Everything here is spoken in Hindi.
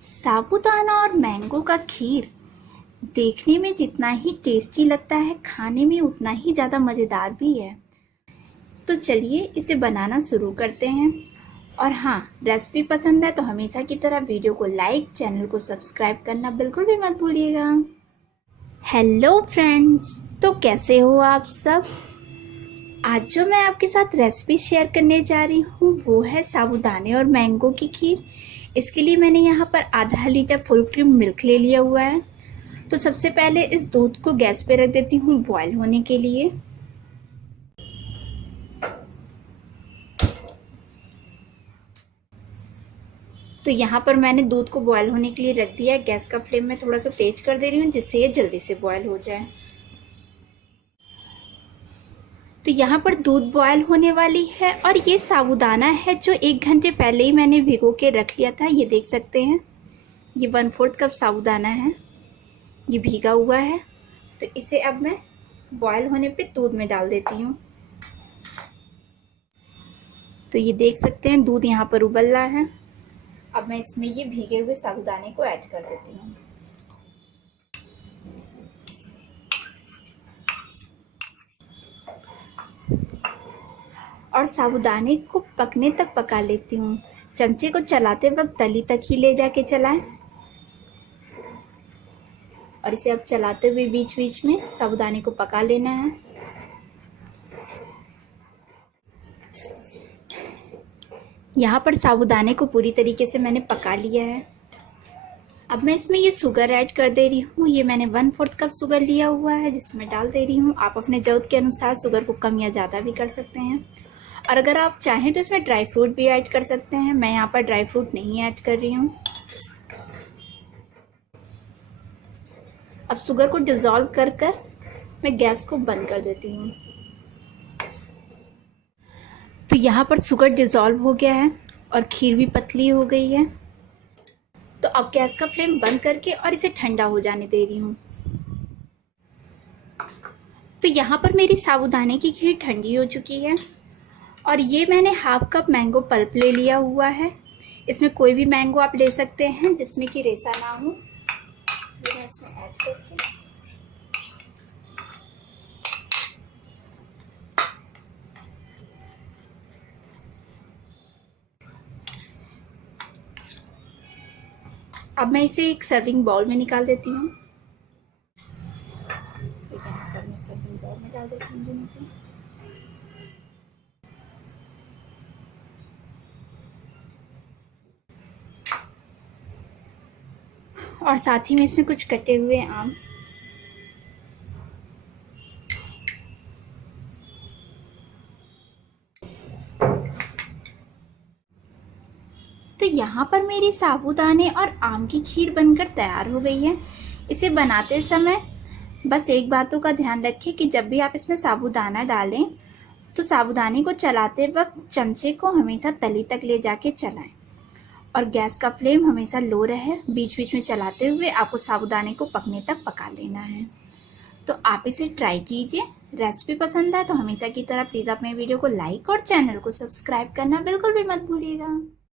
साबूदाना और मैंगो का खीर देखने में जितना ही टेस्टी लगता है, खाने में उतना ही ज़्यादा मज़ेदार भी है। तो चलिए इसे बनाना शुरू करते हैं। और हाँ, रेसिपी पसंद है तो हमेशा की तरह वीडियो को लाइक, चैनल को सब्सक्राइब करना बिल्कुल भी मत भूलिएगा। हेलो फ्रेंड्स, तो कैसे हो आप सब। आज जो मैं आपके साथ रेसिपी शेयर करने जा रही हूँ वो है साबूदाने और मैंगो की खीर। इसके लिए मैंने यहाँ पर आधा लीटर फुल क्रीम मिल्क ले लिया हुआ है। तो सबसे पहले इस दूध को गैस पे रख देती हूँ बॉयल होने के लिए। तो यहाँ पर मैंने दूध को बॉयल होने के लिए रख दिया है। गैस का फ्लेम मैं थोड़ा सा तेज कर दे रही हूँ जिससे ये जल्दी से बॉयल हो जाए। तो यहाँ पर दूध बॉयल होने वाली है और ये साबूदाना है जो 1 घंटे पहले ही मैंने भिगो के रख लिया था। ये देख सकते हैं, ये 1/4 कप साबूदाना है, ये भीगा हुआ है। तो इसे अब मैं बॉयल होने पे दूध में डाल देती हूँ। तो ये देख सकते हैं दूध यहाँ पर उबल रहा है। अब मैं इसमें ये भीगे हुए साबूदाने को ऐड कर देती हूँ। और साबूदाने को पकने तक पका लेती हूँ। चमचे को चलाते वक्त तली तक ही ले जाके चलाएं। और इसे अब चलाते हुए बीच बीच में साबूदाने को पका लेना है। यहाँ पर साबूदाने को पूरी तरीके से मैंने पका लिया है। अब मैं इसमें ये शुगर ऐड कर दे रही हूँ। ये मैंने 1/4 कप शुगर लिया हुआ है जिसमें डाल दे रही हूँ। आप अपने ज़रूरत के अनुसार शुगर को कम या ज़्यादा भी कर सकते हैं। और अगर आप चाहें तो इसमें ड्राई फ्रूट भी ऐड कर सकते हैं। मैं यहाँ पर ड्राई फ्रूट नहीं ऐड कर रही हूँ। अब शुगर को डिज़ोल्व कर कर मैं गैस को बंद कर देती हूँ। तो यहाँ पर शुगर डिज़ोल्व हो गया है और खीर भी पतली हो गई है। तो अब गैस का फ्लेम बंद करके और इसे ठंडा हो जाने दे रही हूँ। तो यहाँ पर मेरी साबूदाने की खीर ठंडी हो चुकी है। और ये मैंने 1/2 कप मैंगो पल्प ले लिया हुआ है। इसमें कोई भी मैंगो आप ले सकते हैं जिसमें कि रेसा ना हो। ये मैं इसमें ऐड करके अब मैं इसे एक सर्विंग बाउल में निकाल देती हूँ। तो यहाँ पर मैं सर्विंग बाउल में डाल देती हूँ। और साथ ही में इसमें कुछ कटे हुए आम। तो यहाँ पर मेरी साबूदाने और आम की खीर बनकर तैयार हो गई है। इसे बनाते समय बस एक बातों का ध्यान रखें कि जब भी आप इसमें साबूदाना डालें तो साबूदाने को चलाते वक्त चमचे को हमेशा तली तक ले जाके चलाएं और गैस का फ्लेम हमेशा लो रहे। बीच बीच में चलाते हुए आपको साबूदाने को पकने तक पका लेना है। तो आप इसे ट्राई कीजिए। रेसिपी पसंद है तो हमेशा की तरह प्लीज़ आप मेरे वीडियो को लाइक और चैनल को सब्सक्राइब करना बिल्कुल भी मत भूलिएगा।